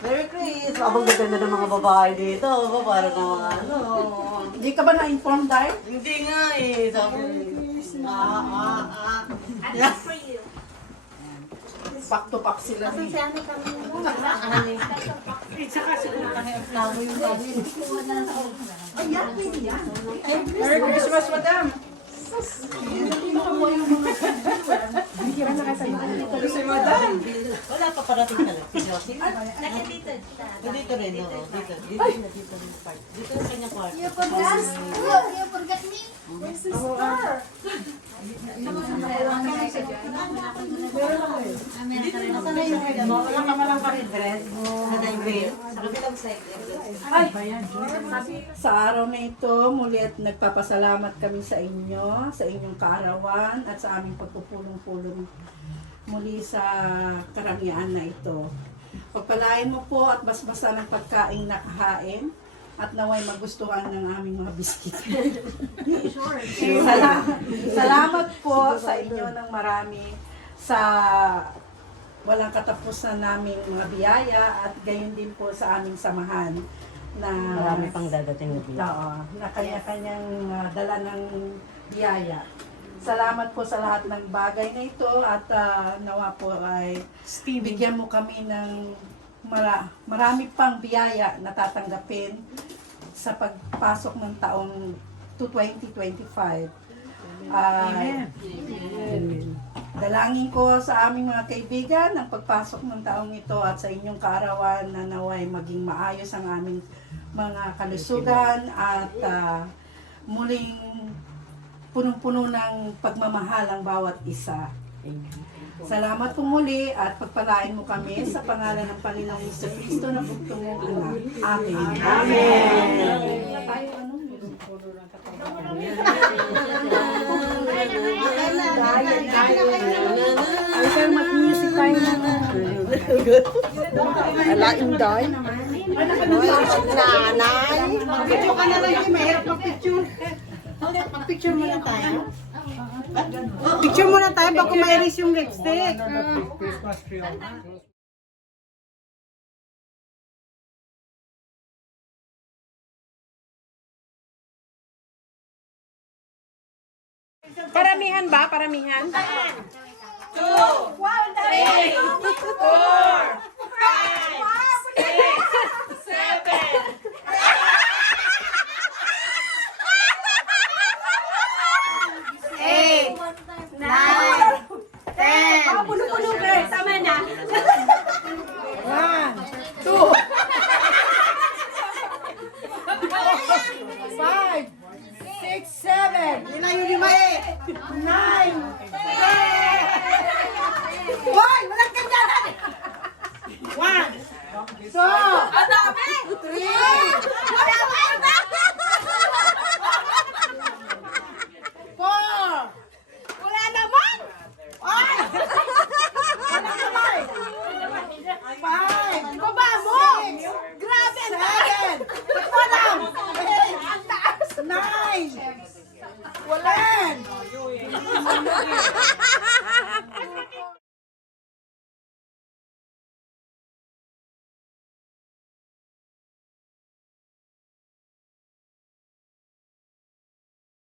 Merry Christmas! Abang ganda ng mga babae dito. Para naman ano. Hindi ka ba na-inform dahil? Hindi nga eh. Sabi Back to back sila. Merry Christmas, madam! Si madam! wala pa parating talaga. Si Josie. Dito rin, oo. Dito rin part. Dito rin kanya part. You forgot me? Where's the star? Nasaan na yung head mo? Wala ka malang pa-red mo. Wala yung veil. Sa kabilang side. Sa araw na ito, muli at nagpapasalamat kami sa inyo, sa inyong kaarawan at sa aming pagpupulong-pulong muli sa karangyaan na ito. Pagpalain mo po at basbasa ng pagkain nakahain at naway magustuhan ng aming mga biskit. Salamat po sa inyo ng marami sa walang katapusan namin mga biyaya at gayon din po sa aming samahan na Marami pang dadating na bilang. Oo, na kanya-kanyang dala ng biyaya. Salamat po sa lahat ng bagay na ito at nawa po ay bigyan mo kami ng marami pang biyaya na tatanggapin sa pagpasok ng taong 2025. Amen. Dalangin ko sa aming mga kaibigan ang pagpasok ng taong ito at sa inyong kaarawan na naway maging maayos ang aming mga kalusugan at muling punong-puno ng pagmamahal ang bawat isa. Salamat po muli at pagpalain mo kami sa pangalan ng Panginoong Jesucristo na bugtong mong anak. Amen. Amen. Ay, sir, mag-music tayo na. Alaing day. Nanay! Picture ka na lang yung mahirap mag-picture. Picture mo na tayo. Picture muna tayo bago ma-erase yung lipstick. Paramihan ba? Paramihan? 2, 3, 4, 5, 6,